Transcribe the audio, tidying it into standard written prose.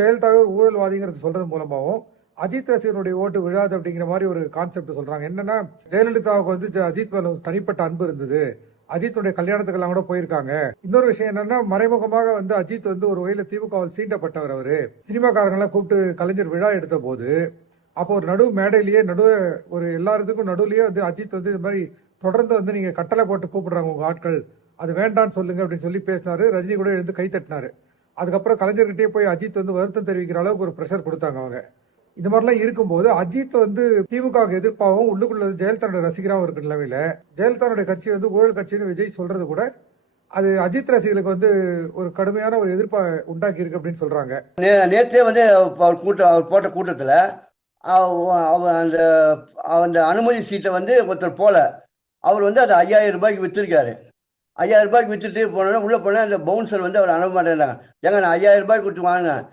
ஜெயலலிதாவே ஒரு ஊழல்வாதிங்கிறது சொல்றது மூலமாகவும் அஜித் ரசிகனுடைய ஓட்டு விழாது அப்படிங்கிற மாதிரி ஒரு கான்செப்ட் சொல்றாங்க. என்னன்னா ஜெயலலிதாவுக்கு வந்து அஜித் மேல ஒரு தனிப்பட்ட அன்பு இருந்தது, அஜித்துடைய கல்யாணத்துக்கெல்லாம் கூட போயிருக்காங்க. இன்னொரு விஷயம் என்னன்னா மறைமுகமாக வந்து அஜித் வந்து ஒரு வகையில திமுகவில் சீண்டப்பட்டவர். அவரு சினிமாக்காரங்களாம் கூப்பிட்டு கலைஞர் விழா எடுத்த போது அப்போ ஒரு நடு மேடையிலேயே ஒரு எல்லாத்துக்கும் நடுவுலயே வந்து அஜித் வந்து இது மாதிரி தொடர்ந்து வந்து நீங்க கட்டளை போட்டு கூப்பிடுறாங்க உங்க ஆட்கள், அது வேண்டான்னு சொல்லுங்க அப்படின்னு சொல்லி பேசினாரு. ரஜினி கூட எழுந்து கை தட்டினாரு. அதுக்கப்புறம் கலைஞர்கிட்டயே போய் அஜித் வந்து வருத்தம் தெரிவிக்கிற அளவுக்கு ஒரு ப்ரெஷர் கொடுத்தாங்க அவங்க. இந்த மாதிரிலாம் இருக்கும்போது அஜித் வந்து திமுகவுக்கு எதிர்ப்பாகவும் உள்ளுக்குள்ள ஜெயலலிதாவுடைய ரசிகராகவும் இருக்கிற நிலைமையில ஜெயலலிதாவுடைய கட்சி வந்து ஊழல் கட்சின்னு விஜய் சொல்றது கூட அது அஜித் ரசிகர்களுக்கு வந்து ஒரு கடுமையான ஒரு எதிர்ப்பை உண்டாக்கி இருக்கு அப்படின்னு சொல்றாங்க. நேற்றே வந்து அவர் போட்ட கூட்டத்தில் அந்த அந்த அனுமதி சீட்டை வந்து ஒருத்தர் போல அவர் வந்து அதை 5000 ரூபாய்க்கு விற்றுருக்காரு. 5000 ரூபாய்க்கு விற்றுட்டு போனோன்னா உள்ளே போனால் அந்த பவுன்சர் வந்து அவர் அனுப்ப மாட்டேங்கிறாங்க. ஏங்க நான் 5000 ரூபாய்க்கு கொடுத்து வாங்கினேன்,